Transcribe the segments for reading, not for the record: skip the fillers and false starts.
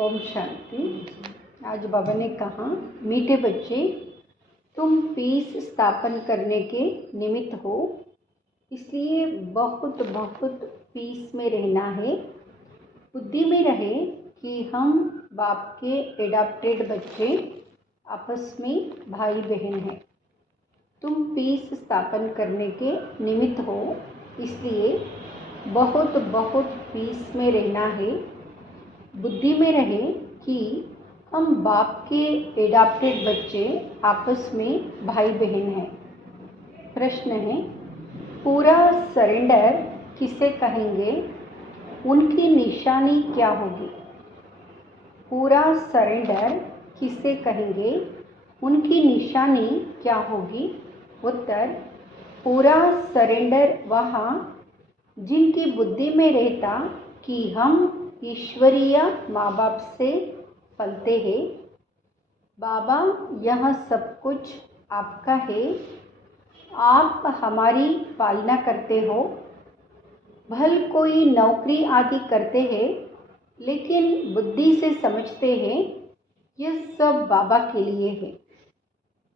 ओम शांति। आज बाबा ने कहा, मीठे बच्चे, तुम पीस स्थापन करने के निमित्त हो, इसलिए बहुत बहुत पीस में रहना है। बुद्धि में रहे कि हम बाप के एडाप्टेड बच्चे आपस में भाई बहन हैं। तुम पीस स्थापन करने के निमित्त हो, इसलिए बहुत बहुत पीस में रहना है। बुद्धि में रहे कि हम बाप के एडाप्टेड बच्चे आपस में भाई बहन हैं। प्रश्न है, पूरा सरेंडर किसे कहेंगे, उनकी निशानी क्या होगी? पूरा सरेंडर किसे कहेंगे, उनकी निशानी क्या होगी? उत्तर, पूरा सरेंडर वहाँ जिनकी बुद्धि में रहता कि हम ईश्वरीय माँ बाप से पलते हैं। बाबा, यह सब कुछ आपका है, आप हमारी पालना करते हो। भल कोई नौकरी आदि करते हैं, लेकिन बुद्धि से समझते हैं यह सब बाबा के लिए है।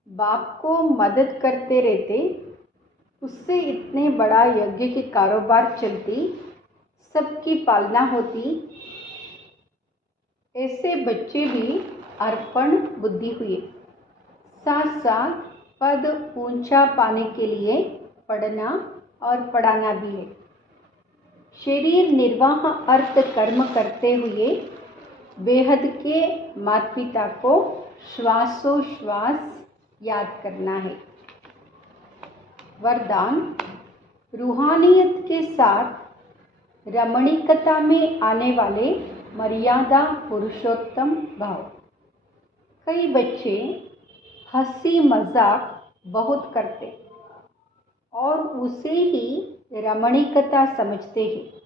बाप को मदद करते रहते, उससे इतने बड़ा यज्ञ की कारोबार चलती, सबकी पालना होती। ऐसे बच्चे भी अर्पण बुद्धि हुए। साथ साथ पद ऊंचा पाने के लिए पढ़ना और पढ़ाना भी है। शरीर निर्वाह अर्थ कर्म करते हुए बेहद के माता पिता को श्वासोश्वास याद करना है। वरदान, रूहानियत के साथ रमणीकता में आने वाले मर्यादा पुरुषोत्तम भाव। कई बच्चे हंसी मजाक बहुत करते और उसे ही रमणीकता समझते हैं।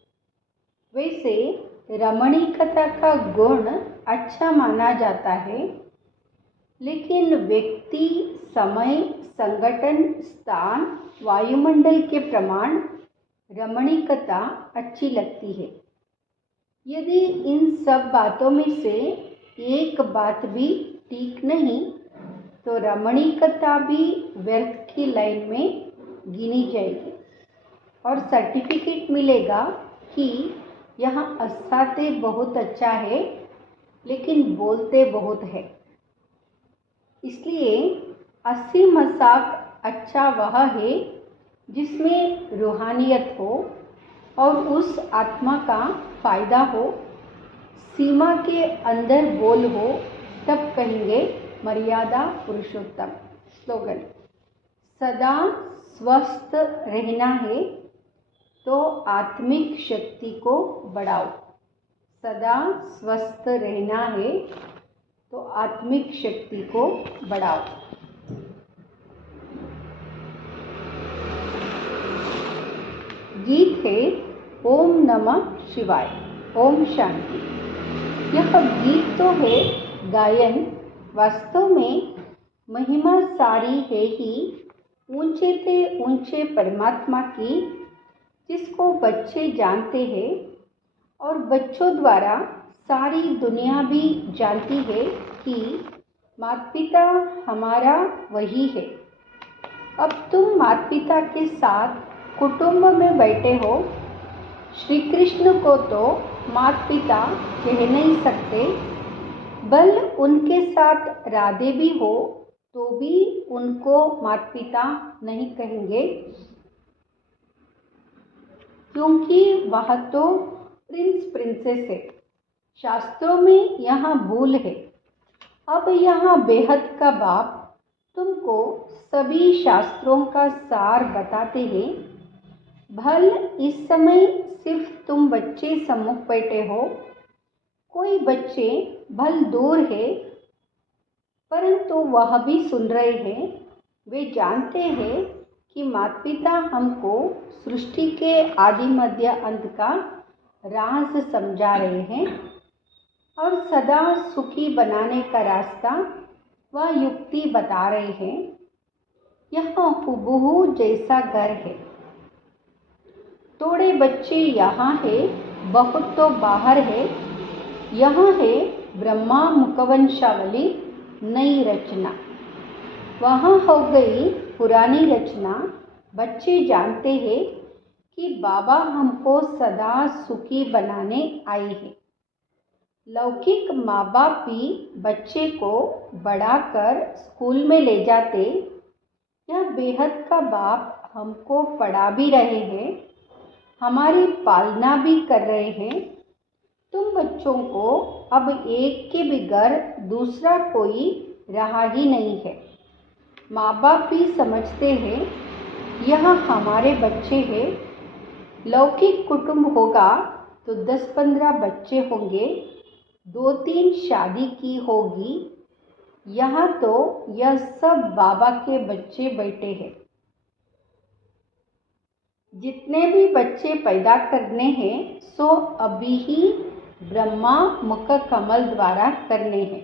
वैसे रमणीकता का गुण अच्छा माना जाता है, लेकिन व्यक्ति, समय, संगठन, स्थान, वायुमंडल के प्रमाण रमणीकता अच्छी लगती है। यदि इन सब बातों में से एक बात भी ठीक नहीं, तो रमणीकता भी व्यर्थ की लाइन में गिनी जाएगी और सर्टिफिकेट मिलेगा कि यहाँ हंसाते बहुत अच्छा है, लेकिन बोलते बहुत है। इसलिए हंसी मजाक अच्छा वह है जिसमें रूहानियत हो और उस आत्मा का फायदा हो। सीमा के अंदर बोल हो, तब कहेंगे मर्यादा पुरुषोत्तम। स्लोगन, सदा स्वस्थ रहना है तो आत्मिक शक्ति को बढ़ाओ। सदा स्वस्थ रहना है तो आत्मिक शक्ति को बढ़ाओ। गीत है ओम नमः शिवाय। ओम शांति। यह गीत तो है गायन, वास्तव में महिमा सारी है ही ऊंचे से ऊंचे परमात्मा की, जिसको बच्चे जानते हैं और बच्चों द्वारा सारी दुनिया भी जानती है कि माता पिता हमारा वही है। अब तुम माता पिता के साथ कुटुंब में बैठे हो। श्री कृष्ण को तो माता पिता कह नहीं सकते, बल उनके साथ राधे भी हो तो भी उनको माता पिता नहीं कहेंगे, क्योंकि वह तो प्रिंस प्रिंसेस है। शास्त्रों में यहाँ भूल है। अब यहाँ बेहद का बाप तुमको सभी शास्त्रों का सार बताते हैं। भल इस समय सिर्फ तुम बच्चे सम्मुख बैठे हो, कोई बच्चे भल दूर है, परंतु वह भी सुन रहे हैं। वे जानते हैं कि माता पिता हमको सृष्टि के आदि मध्य अंत का राज समझा रहे हैं और सदा सुखी बनाने का रास्ता व युक्ति बता रहे हैं। यह हुबहू जैसा घर है। थोड़े बच्चे यहाँ है, बहुत तो बाहर है। यहाँ है ब्रह्मा मुखवंशावली नई रचना। वहाँ हो गई पुरानी रचना। बच्चे जानते हैं कि बाबा हमको सदा सुखी बनाने आए हैं। लौकिक माँ बाप भी बच्चे को बढ़ाकर स्कूल में ले जाते। यह बेहद का बाप हमको पढ़ा भी रहे हैं, हमारी पालना भी कर रहे हैं। तुम बच्चों को अब एक के बगैर दूसरा कोई रहा ही नहीं है। माँ बाप भी समझते हैं यह हमारे बच्चे हैं। लौकिक कुटुंब होगा तो 10-15 बच्चे होंगे, 2-3 शादी की होगी। यहाँ तो यह सब बाबा के बच्चे बैठे हैं। जितने भी बच्चे पैदा करने हैं सो अभी ही ब्रह्मा मुख कमल द्वारा करने हैं।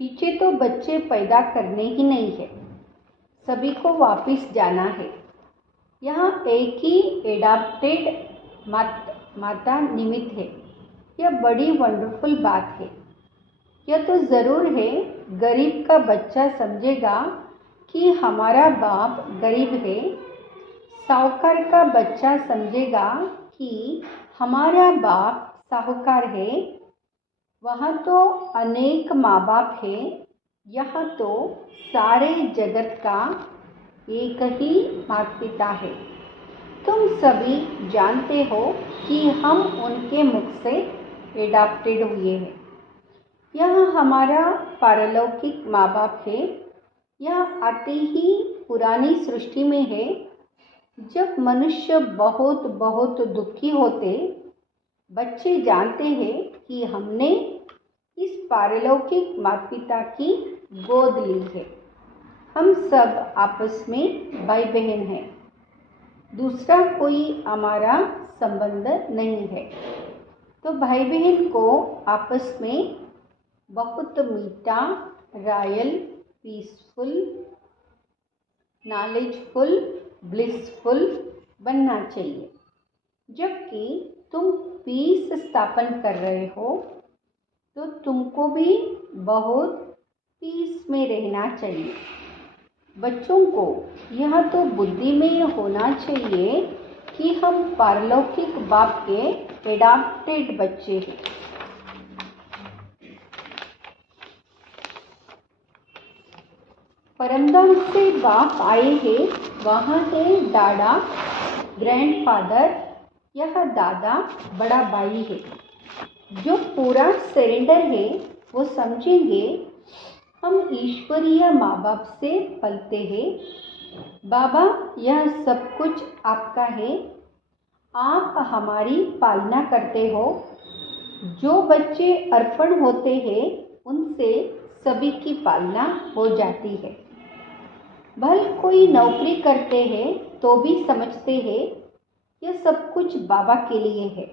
पीछे तो बच्चे पैदा करने ही नहीं है, सभी को वापिस जाना है। यहाँ एक ही एडाप्टेड माता निमित्त है। यह बड़ी वंडरफुल बात है। यह तो ज़रूर है, गरीब का बच्चा समझेगा कि हमारा बाप गरीब है। साहूकार का बच्चा समझेगा कि हमारा बाप साहूकार है। वहाँ तो अनेक माँ बाप है, यहाँ तो सारे जगत का एक ही माता पिता है। तुम सभी जानते हो कि हम उनके मुख से एडाप्टेड हुए हैं। यह हमारा पारलौकिक माँ बाप है। यह आते ही पुरानी सृष्टि में है, जब मनुष्य बहुत बहुत दुखी होते। बच्चे जानते हैं कि हमने इस पारलौकिक माता पिता की गोद ली है। हम सब आपस में भाई बहन हैं, दूसरा कोई हमारा संबंध नहीं है। तो भाई बहन को आपस में बहुत मीठा, रॉयल, पीसफुल, नॉलेजफुल, ब्लिसफुल बनना चाहिए। जबकि तुम पीस स्थापन कर रहे हो तो तुमको भी बहुत पीस में रहना चाहिए। बच्चों को यह तो बुद्धि में होना चाहिए कि हम पारलौकिक बाप के एडाप्टेड बच्चे हैं। परमधाम से बाप आए हैं, वहाँ है दादा ग्रैंडफादर। यह दादा बड़ा भाई है। जो पूरा सरेंडर है वो समझेंगे हम ईश्वरीय माँ बाप से पलते हैं। बाबा यह सब कुछ आपका है, आप हमारी पालना करते हो। जो बच्चे अर्पण होते हैं उनसे सभी की पालना हो जाती है। भले कोई नौकरी करते हैं तो भी समझते हैं यह सब कुछ बाबा के लिए है,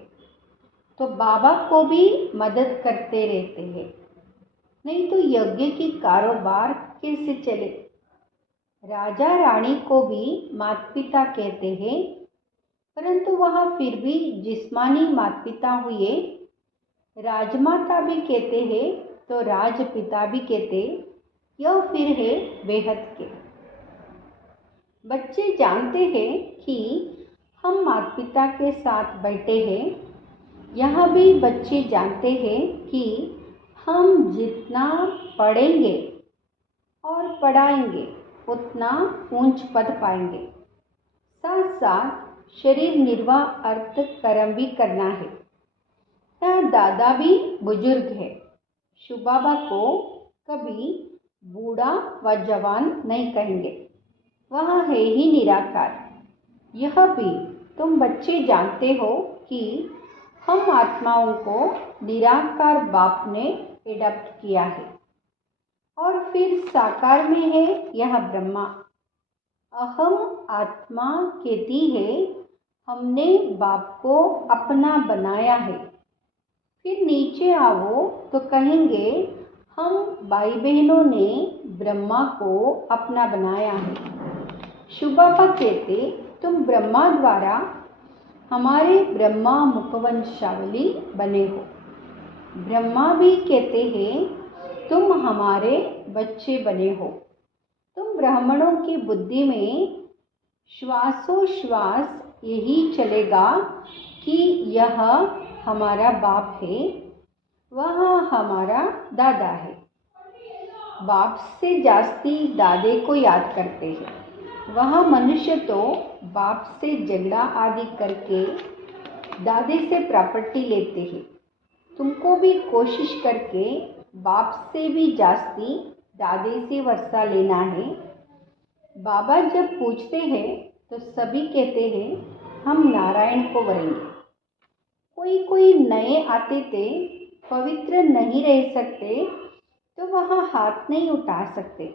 तो बाबा को भी मदद करते रहते हैं। नहीं तो यज्ञ की कारोबार कैसे चले। राजा रानी को भी माता पिता कहते हैं, परंतु वह फिर भी जिस्मानी माता पिता हुए। राजमाता भी कहते हैं तो राजपिता भी कहते, यह फिर है बेहद के। बच्चे जानते हैं कि हम माता पिता के साथ बैठे हैं। यहाँ भी बच्चे जानते हैं कि हम जितना पढ़ेंगे और पढ़ाएंगे उतना ऊंच पद पाएंगे। साथ साथ शरीर निर्वाह अर्थ कर्म भी करना है। यह दादा भी बुजुर्ग है। शिव बाबा को कभी बूढ़ा व जवान नहीं कहेंगे, वह है ही निराकार। यह भी तुम बच्चे जानते हो कि हम आत्माओं को निराकार बाप ने एडप्ट किया है। और फिर साकार में है यह ब्रह्मा। अहम आत्मा कहती है हमने बाप को अपना बनाया है। फिर नीचे आओ तो कहेंगे हम भाई बहनों ने ब्रह्मा को अपना बनाया है। शिव बाबा कहते तुम ब्रह्मा द्वारा हमारे ब्रह्मा मुखवंशावली बने हो। ब्रह्मा भी कहते हैं तुम हमारे बच्चे बने हो। तुम ब्राह्मणों की बुद्धि में श्वासोश्वास यही चलेगा कि यह हमारा बाप है, वह हमारा दादा है। बाप से जास्ती दादे को याद करते हैं। वह मनुष्य तो बाप से झगड़ा आदि करके दादे से प्रॉपर्टी लेते हैं। तुमको भी कोशिश करके बाप से भी जास्ती दादे से वर्षा लेना है। बाबा जब पूछते हैं तो सभी कहते हैं हम नारायण को वरेंगे। कोई कोई नए आते थे, पवित्र नहीं रह सकते तो वह हाथ नहीं उठा सकते।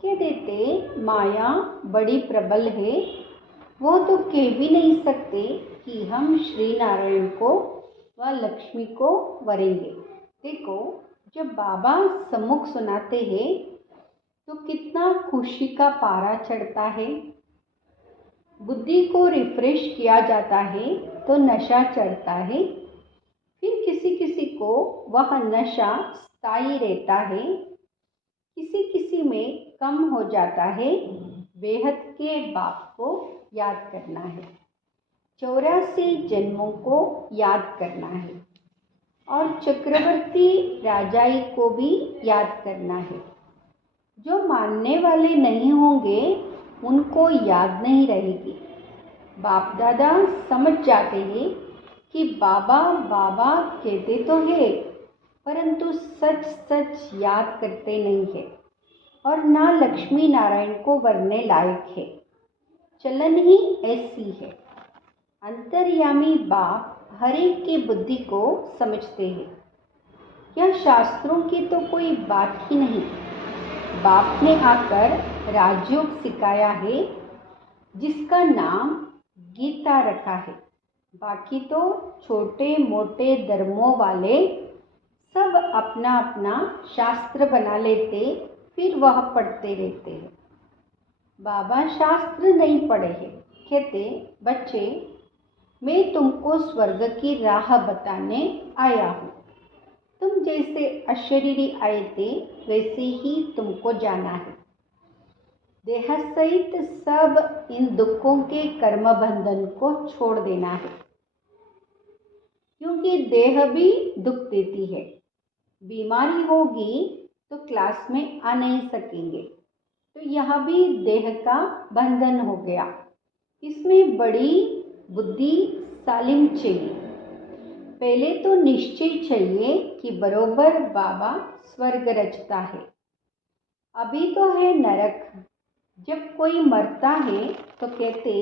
कह देते माया बड़ी प्रबल है, वो तो कह भी नहीं सकते कि हम श्री नारायण को व लक्ष्मी को वरेंगे। देखो, जब बाबा सम्मुख सुनाते हैं तो कितना खुशी का पारा चढ़ता है। बुद्धि को रिफ्रेश किया जाता है तो नशा चढ़ता है। फिर किसी किसी को वह नशा स्थायी रहता है, किसी किसी में कम हो जाता है। बेहद के बाप को याद करना है, 84 जन्मों को याद करना है और चक्रवर्ती राजाई को भी याद करना है। जो मानने वाले नहीं होंगे उनको याद नहीं रहेगी। बाप दादा समझ जाते हैं कि बाबा बाबा कहते तो है परंतु सच सच याद करते नहीं है और ना लक्ष्मी नारायण को वरने लायक है। चलन ही ऐसी है। अंतर्यामी बाप हर एक की बुद्धि को समझते हैं। यह शास्त्रों की तो कोई बात ही नहीं। बाप ने आकर राजयोग सिखाया है जिसका नाम गीता रखा है। बाकी तो छोटे मोटे धर्मों वाले सब अपना अपना शास्त्र बना लेते, फिर वह पढ़ते रहते हैं। बाबा शास्त्र नहीं पढ़े हैं। कहते बच्चे, मैं तुमको स्वर्ग की राह बताने आया हूँ। तुम जैसे अशरीरी आए थे वैसे ही तुमको जाना है। देह सहित सब इन दुखों के कर्म बंधन को छोड़ देना है, क्योंकि देह भी दुख देती है। बीमारी होगी तो क्लास में आ नहीं सकेंगे, तो यह भी देह का बंधन हो गया। इसमें बड़ी बुद्धि सालिम चाहिए। पहले तो निश्चय चाहिए कि बरोबर बाबा स्वर्ग रचता है। अभी तो है नरक। जब कोई मरता है तो कहते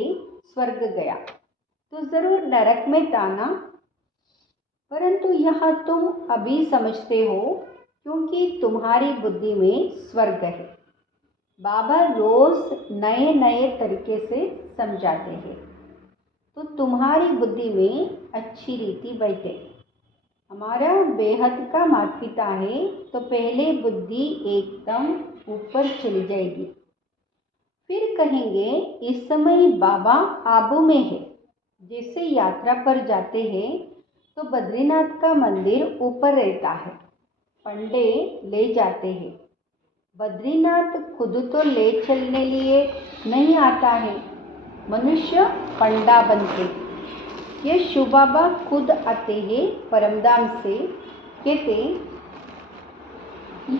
स्वर्ग गया, तो जरूर नरक में था ना। परंतु यह तुम अभी समझते हो क्योंकि तुम्हारी बुद्धि में स्वर्ग है। बाबा रोज नए नए तरीके से समझाते हैं तो तुम्हारी बुद्धि में अच्छी रीति बैठे। हमारा बेहद का माता पिता है तो पहले बुद्धि एकदम ऊपर चली जाएगी। फिर कहेंगे इस समय बाबा आबू में है। जैसे यात्रा पर जाते हैं तो बद्रीनाथ का मंदिर ऊपर रहता है, पंडे ले जाते हैं। बद्रीनाथ खुद तो ले चलने लिए नहीं आता है, मनुष्य पंडा बनते। ये शिव बाबा खुद आते हैं परमधाम से। कहते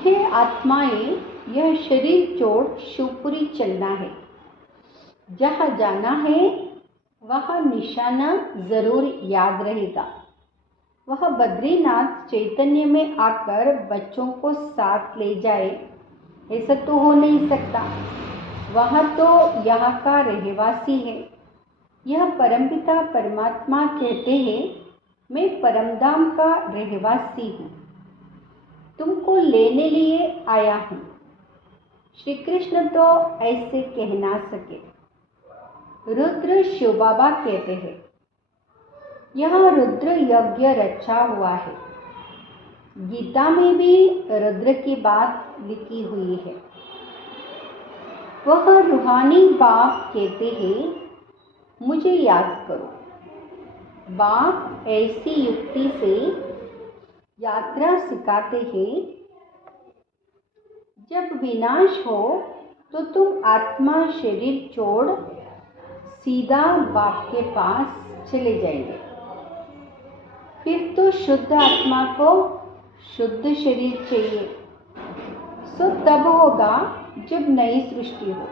यह आत्माएं, यह शरीर छोड़ शिवपुरी चलना है। जहाँ जाना है वह निशाना जरूर याद रहेगा। वह बद्रीनाथ चैतन्य में आकर बच्चों को साथ ले जाए, ऐसा तो हो नहीं सकता। वह तो यहाँ का रहवासी है। यह परमपिता परमात्मा कहते हैं मैं परमधाम का रहवासी हूँ, तुमको लेने लिए आया हूँ। श्री कृष्ण तो ऐसे कह ना सके। रुद्र शिव बाबा कहते हैं यह रुद्र यज्ञ रचा हुआ है। गीता में भी रुद्र की बात लिखी हुई है। वह रूहानी बाप कहते हैं मुझे याद करो। बाप ऐसी युक्ति से यात्रा सिखाते हैं। जब विनाश हो तो तुम आत्मा शरीर छोड़ सीधा बाप के पास चले जाएंगे। फिर तो शुद्ध आत्मा को शुद्ध शरीर चाहिए, सो तब होगा जब नई सृष्टि हो।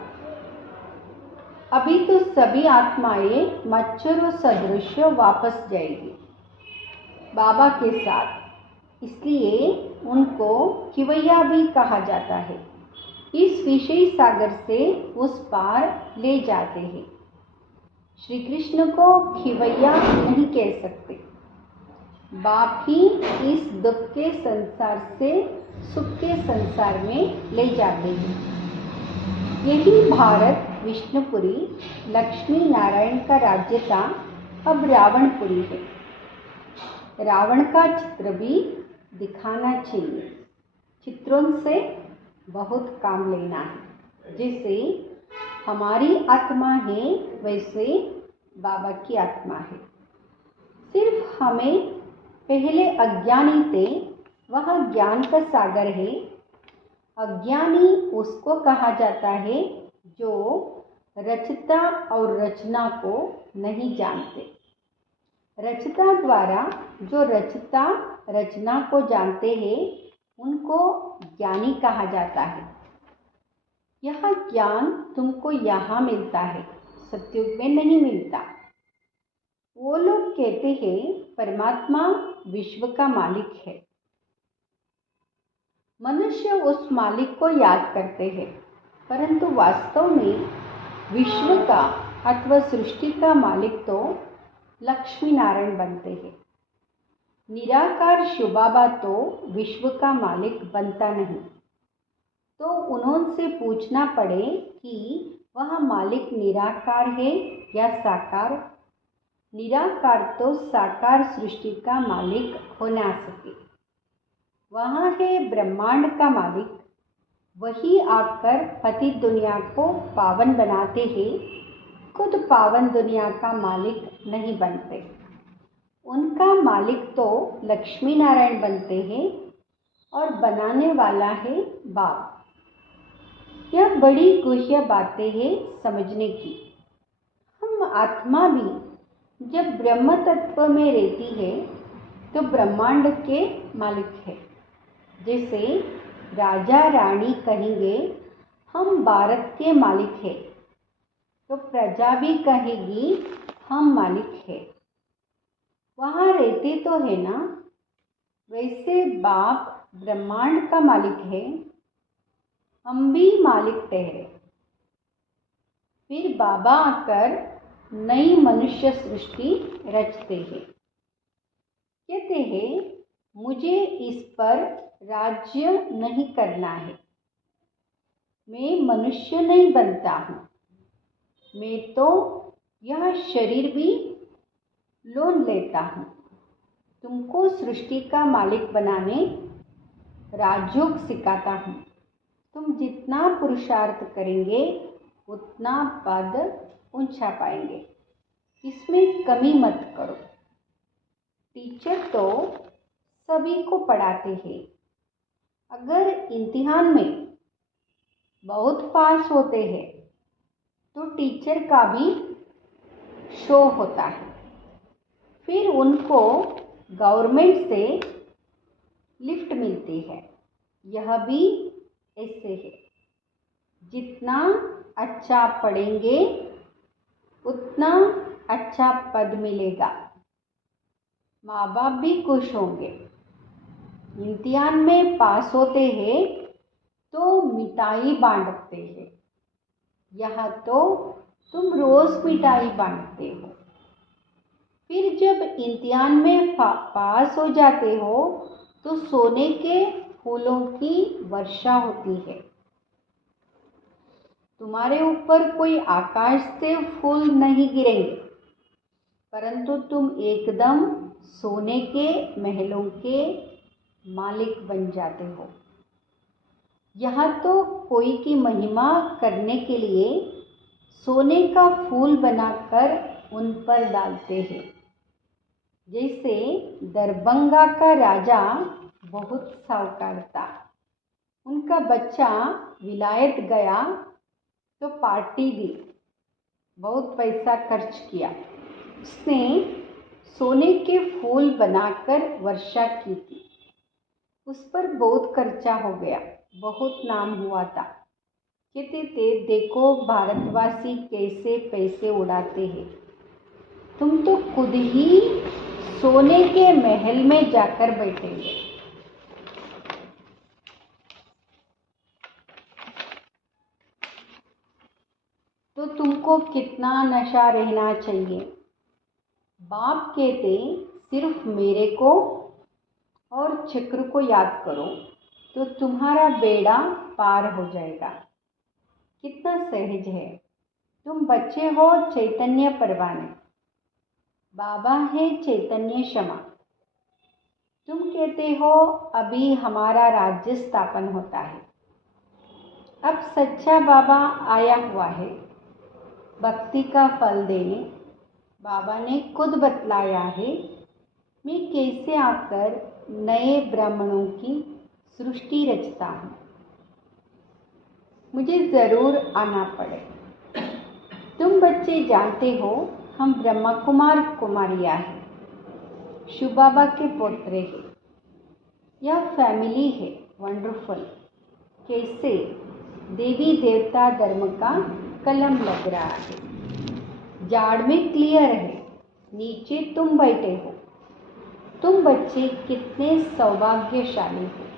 अभी तो सभी आत्माएं मच्छरों सदृश वापस जाएगी बाबा के साथ, इसलिए उनको खिवैया भी कहा जाता है। इस विषय सागर से उस पार ले जाते हैं। श्री कृष्ण को खिवैया नहीं कह सकते। बाप ही इस दुख के संसार से सुख के संसार में ले जाते हैं। यही भारत विष्णुपुरी लक्ष्मी नारायण का राज्य था, अब रावणपुरी है। रावण का चित्र भी दिखाना चाहिए। चित्रों से बहुत काम लेना है। जैसे हमारी आत्मा है वैसे बाबा की आत्मा है। सिर्फ हमें पहले अज्ञानी थे, वह ज्ञान का सागर है। अज्ञानी उसको कहा जाता है जो रचता और रचना को नहीं जानते। रचता द्वारा जो रचता रचना को जानते हैं उनको ज्ञानी कहा जाता है। यह ज्ञान तुमको यहाँ मिलता है, सत्युग में नहीं मिलता। वो लोग कहते हैं परमात्मा विश्व का मालिक है। मनुष्य उस मालिक को याद करते हैं, परंतु वास्तव में विश्व का अथवा सृष्टि का मालिक तो लक्ष्मी नारायण बनते हैं। निराकार शिव बाबा तो विश्व का मालिक बनता नहीं। तो उन्होंने पूछना पड़े कि वह मालिक निराकार है या साकार। निराकार तो साकार सृष्टि का मालिक हो ना सके। वहाँ है ब्रह्मांड का मालिक, वही आकर पतित दुनिया को पावन बनाते हैं। खुद पावन दुनिया का मालिक नहीं बनते। उनका मालिक तो लक्ष्मी नारायण बनते हैं और बनाने वाला है बाप। यह बड़ी गुह्य बातें हैं समझने की। हम आत्मा भी जब ब्रह्म तत्व में रहती है तो ब्रह्मांड के मालिक है। जैसे राजा रानी कहेंगे हम भारत के मालिक हैं, तो प्रजा भी कहेगी हम मालिक हैं। वहाँ रहते तो है ना। वैसे बाप ब्रह्मांड का मालिक है, हम भी मालिक ठहरे। फिर बाबा आकर नई मनुष्य सृष्टि रचते हैं। कहते हैं मुझे इस पर राज्य नहीं करना है। मैं मनुष्य नहीं बनता हूँ। मैं तो यह शरीर भी लोन लेता हूँ। तुमको सृष्टि का मालिक बनाने राजयोग सिखाता हूँ। तुम जितना पुरुषार्थ करेंगे उतना पद ऊंचा पाएंगे। इसमें कमी मत करो। टीचर तो सभी को पढ़ाते हैं। अगर इम्तिहान में बहुत पास होते हैं तो टीचर का भी शो होता है। फिर उनको गवर्नमेंट से लिफ्ट मिलती है। यह भी ऐसे है। जितना अच्छा पढ़ेंगे उतना अच्छा पद मिलेगा। माँ बाप भी खुश होंगे। इम्तिहान में पास होते हैं तो मिठाई बांटते हैं। यहाँ तो तुम रोज मिठाई बांटते हो। फिर जब इम्तिहान में पास हो जाते हो तो सोने के फूलों की वर्षा होती है। तुम्हारे ऊपर कोई आकाश से फूल नहीं गिरेंगे, परंतु तुम एकदम सोने के महलों के मालिक बन जाते हो। यहाँ तो कोई की महिमा करने के लिए सोने का फूल बनाकर उन पर डालते हैं। जैसे दरभंगा का राजा बहुत साहूकार था। उनका बच्चा विलायत गया तो पार्टी दी, बहुत पैसा खर्च किया। उसने सोने के फूल बनाकर वर्षा की थी। उस पर बहुत खर्चा हो गया, बहुत नाम हुआ था। कहते थे, देखो भारतवासी कैसे पैसे उड़ाते हैं, तुम तो खुद ही सोने के महल में जाकर बैठेंगे। तो तुमको कितना नशा रहना चाहिए। बाप कहते, सिर्फ मेरे को और चक्र को याद करो तो तुम्हारा बेड़ा पार हो जाएगा। कितना सहज है। तुम बच्चे हो चैतन्य परवाने, बाबा है चैतन्य क्षमा। तुम कहते हो अभी हमारा राज्य स्थापन होता है। अब सच्चा बाबा आया हुआ है भक्ति का फल देने। बाबा ने खुद बतलाया है, मैं कैसे आकर नए ब्राह्मणों की सृष्टि रचता हूँ। मुझे ज़रूर आना पड़े। तुम बच्चे जानते हो हम ब्रह्मा कुमार कुमारियाँ हैं, शिव बाबा के पोत्रे हैं। यह फैमिली है वंडरफुल। कैसे देवी देवता धर्म का कलम लग रहा है। जाड़ में क्लियर है, नीचे तुम बैठे हो। तुम बच्चे कितने सौभाग्यशाली हो।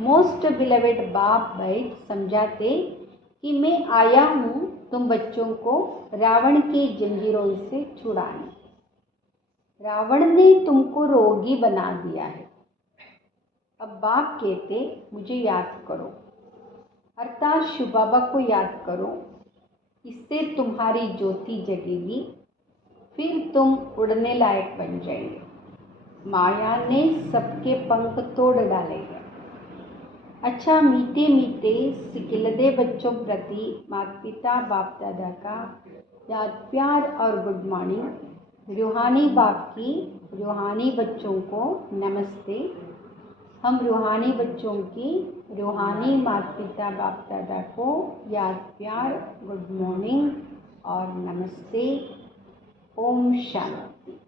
मोस्ट बिलवेड बाप बैठ समझाते कि मैं आया हूँ तुम बच्चों को रावण की जंजीरों से छुड़ाने। रावण ने तुमको रोगी बना दिया है। अब बाप कहते, मुझे याद करो, अर्थात शिव बाबा को याद करो। इससे तुम्हारी ज्योति जगेगी, फिर तुम उड़ने लायक बन जाएंगे। माया ने सबके पंख तोड़ डाले हैं। अच्छा, मीठे मीठे सिकिलदे बच्चों प्रति माता पिता बाप दादा का याद प्यार और गुड मॉर्निंग। रूहानी बाप की रूहानी बच्चों को नमस्ते। हम रूहानी बच्चों की रूहानी माता पिता बाप दादा को याद प्यार गुड मॉर्निंग और नमस्ते। ओम शांति।